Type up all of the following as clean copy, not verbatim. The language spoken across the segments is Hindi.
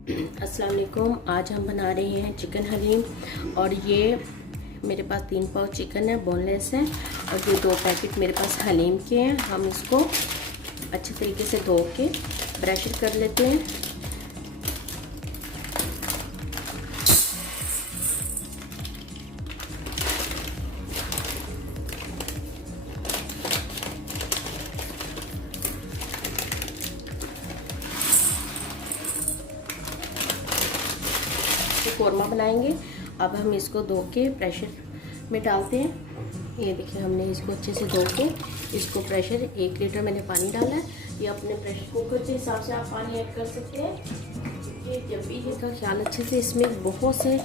अस्सलाम वालेकुम। आज हम बना रहे हैं चिकन हलीम। और ये मेरे पास 3 पाव चिकन है, बोनलेस है। और ये 2 पैकेट मेरे पास हलीम के हैं। हम इसको अच्छे तरीके से धो के ब्रश कर लेते हैं। कौरमा बनाएंगे। अब हम इसको धो के प्रेशर में डालते हैं। ये देखिए, हमने इसको अच्छे से धो के इसको प्रेशर 1 लीटर मैंने पानी डाला है। ये अपने प्रेशर कुकर के हिसाब से आप पानी ऐड कर सकते हैं। क्योंकि जब भी इसका ख्याल अच्छे से, इसमें बहुत से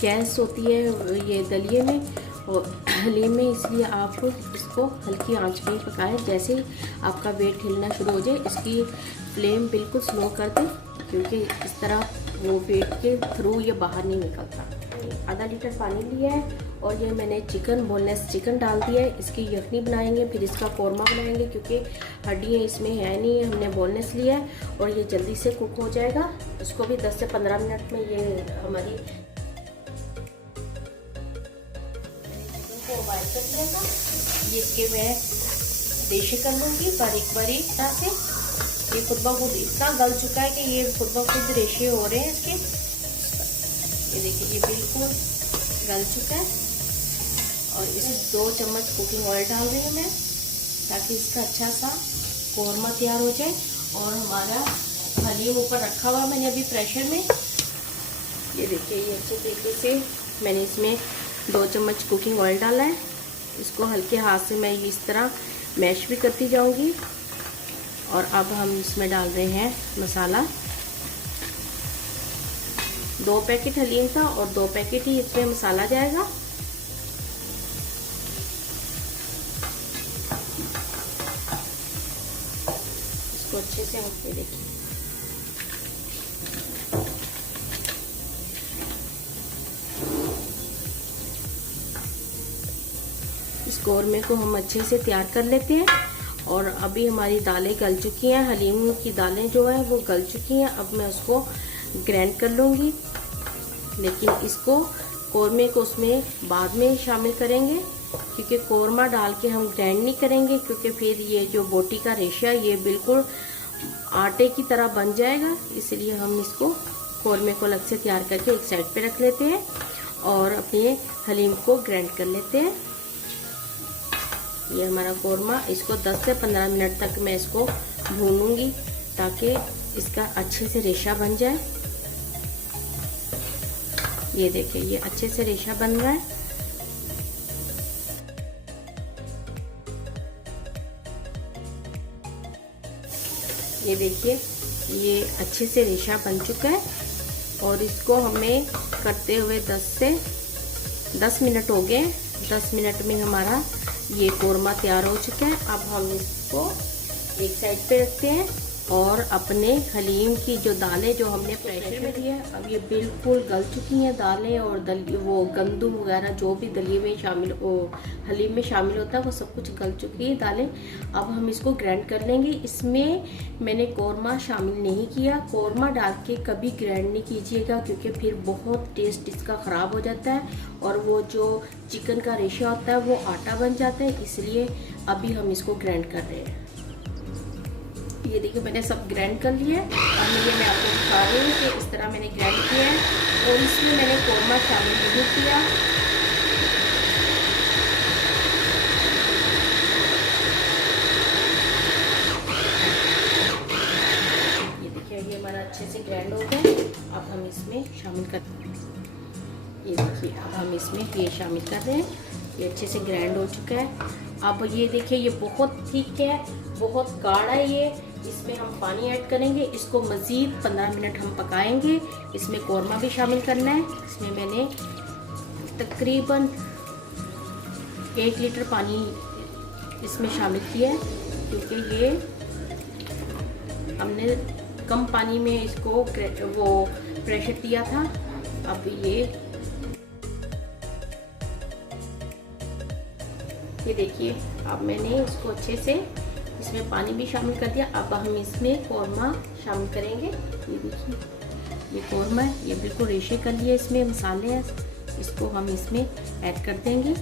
गैस होती है ये दलिए में और हलीम में, इसलिए आप इसको हल्की आंच पे पकाएं। जैसे ही आपका वेट हिलना शुरू हो जाए, इसकी फ्लेम बिल्कुल स्लो कर दें, क्योंकि इस तरह वो वेट के थ्रू ये बाहर नहीं निकलता। आधा लीटर पानी लिया है और ये मैंने चिकन, बोनलेस चिकन डाल दिया है। इसकी यखनी बनाएंगे, फिर इसका कौरमा बनाएंगे, क्योंकि हड्डियाँ इसमें है नहीं, हमने बोनलेस लिया है और ये जल्दी से कुक हो जाएगा। इसको भी 10 से 15 मिनट में ये हमारी चिकन को बॉयल कर लिया। ये इसके मैं रेशे कर लूँगी बारीक बारीक तरह से। ये खुद ब खुद इतना गल चुका है कि ये खुद ब खुद रेशे हो रहे हैं इसके। ये देखिए, ये बिल्कुल गल चुका है। और इसमें 2 चम्मच कुकिंग ऑयल डाल रही हूँ मैं, ताकि इसका अच्छा सा कौरमा तैयार हो जाए। और हमारा हलीम ऊपर रखा हुआ मैंने अभी प्रेशर में। ये देखिए, ये अच्छे तरीके से मैंने इसमें 2 चम्मच कुकिंग ऑयल डाला है। इसको हल्के हाथ से मैं इस तरह मैश भी करती जाऊँगी। और अब हम इसमें डाल रहे हैं मसाला। 2 पैकेट हलीम था और 2 पैकेट ही इसमें मसाला जाएगा। इसको अच्छे से हम देखिए, इस कौरमे को हम अच्छे से तैयार कर लेते हैं। और अभी हमारी दालें गल चुकी हैं, हलीम की दालें जो है वो गल चुकी हैं। अब मैं उसको ग्राइंड कर लूँगी, लेकिन इसको कौरमे को उसमें बाद में शामिल करेंगे, क्योंकि कौरमा डाल के हम ग्राइंड नहीं करेंगे, क्योंकि फिर ये जो बोटी का रेशा ये बिल्कुल आटे की तरह बन जाएगा। इसलिए हम इसको कौरमे को अलग से तैयार करके एक साइड पे रख लेते हैं और अपने हलीम को ग्राइंड कर लेते हैं। ये हमारा कौरमा, इसको 10 से 15 मिनट तक मैं इसको भूनूंगी, ताकि इसका अच्छे से रेशा बन जाए। ये देखिए, ये अच्छे से रेशा बन रहा है। ये देखिए, ये अच्छे से रेशा बन चुका है। और इसको हमें करते हुए 10 मिनट हो गए। 10 मिनट में हमारा ये कौरमा तैयार हो चुका है। अब हम इसको एक साइड पे रखते हैं और अपने हलीम की जो दालें जो हमने प्रेशर में दिया है, अब ये बिल्कुल गल चुकी हैं दालें। और वो गंदम वगैरह जो भी दलिए में शामिल, हलीम में शामिल होता है, वो सब कुछ गल चुकी है दालें। अब हम इसको ग्राइंड कर लेंगे। इसमें मैंने कौरमा शामिल नहीं किया। कौरमा डाल के कभी ग्राइंड नहीं कीजिएगा, क्योंकि फिर बहुत टेस्ट इसका ख़राब हो जाता है और वो जो चिकन का रेशा होता है वो आटा बन जाता है। इसलिए अभी हम इसको ग्राइंड कर रहे हैं। ये देखिए, मैंने सब ग्राइंड कर लिया है। और ये मैं आपको दिखा रही हूँ कि इस तरह मैंने ग्राइंड किया है और इसमें मैंने कौरमा शामिल नहीं किया। ये देखिए, ये हमारा अच्छे से ग्राइंड हो गया। अब हम इसमें शामिल कर, ये देखिए, अब हम इसमें ये शामिल कर रहे हैं। ये अच्छे से ग्राइंड हो चुका है। अब ये देखिए, ये बहुत थिक है, बहुत गाढ़ा है ये। इसमें हम पानी ऐड करेंगे। इसको मज़ीद 15 मिनट हम पकाएंगे। इसमें कौरमा भी शामिल करना है। इसमें मैंने तकरीबन 1 लीटर पानी इसमें शामिल किया है, क्योंकि ये हमने कम पानी में इसको वो प्रेशर दिया था। अब ये देखिए, अब मैंने इसको अच्छे से इसमें पानी भी शामिल कर दिया। अब हम इसमें कौरमा शामिल करेंगे। ये देखिए, ये कौरमा है, ये बिल्कुल रेशे कर लिए। इसमें मसाले हैं, इसको हम इसमें ऐड कर देंगे।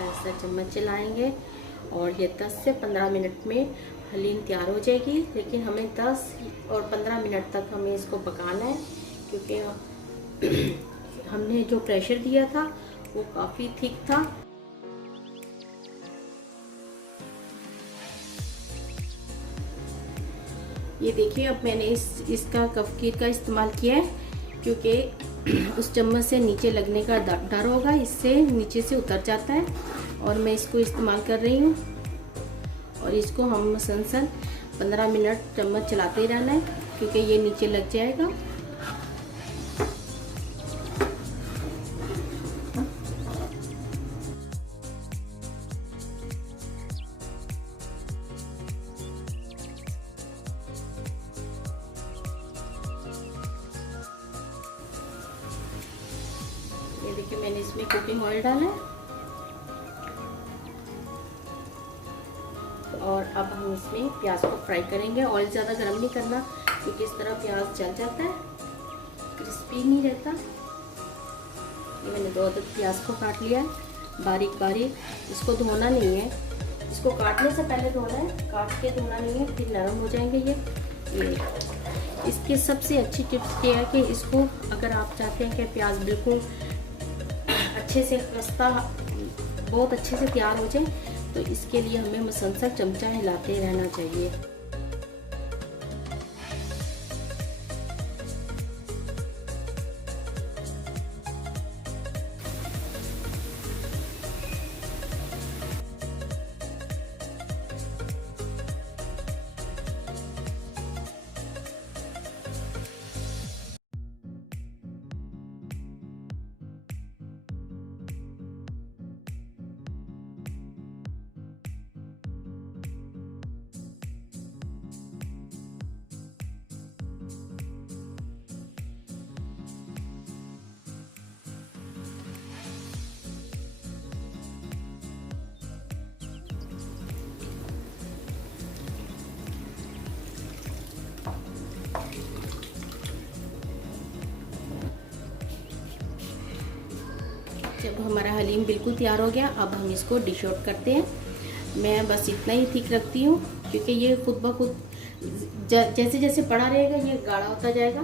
ऐसा चम्मच चलाएंगे और ये 10 से 15 मिनट में हलीम तैयार हो जाएगी। लेकिन हमें 10 और 15 मिनट तक हमें इसको पकाना है, क्योंकि हमने जो प्रेशर दिया था वो काफ़ी थिक था। ये देखिए, अब मैंने इसका कफकीर का इस्तेमाल किया है, क्योंकि उस चम्मच से नीचे लगने का डर होगा, इससे नीचे से उतर जाता है। और मैं इसको इस्तेमाल कर रही हूँ और इसको हम मसलसल 15 मिनट चम्मच चलाते ही रहना है, क्योंकि ये नीचे लग जाएगा। ये देखिए, मैंने इसमें कुकिंग ऑयल डाला है और अब हम इसमें प्याज को फ्राई करेंगे। ऑयल ज़्यादा गर्म नहीं करना, क्योंकि इस तरह प्याज जल जाता है, क्रिस्पी नहीं रहता। ये मैंने 2 अदद प्याज को काट लिया है बारीक बारीक। इसको धोना नहीं है, इसको काटने से पहले धोना है, काट के धोना नहीं है, फिर नरम हो जाएंगे ये। इसकी सबसे अच्छी टिप्स ये है कि इसको अगर आप चाहते हैं कि प्याज बिल्कुल अच्छे से खस्ता बहुत अच्छे से तैयार हो जाए, तो इसके लिए हमें मसलसल चमचा हिलाते रहना चाहिए। जब हमारा हलीम बिल्कुल तैयार हो गया, अब हम इसको डिश आउट करते हैं। मैं बस इतना ही थिक रखती हूँ, क्योंकि ये खुद ब खुद जैसे जैसे पड़ा रहेगा ये गाढ़ा होता जाएगा।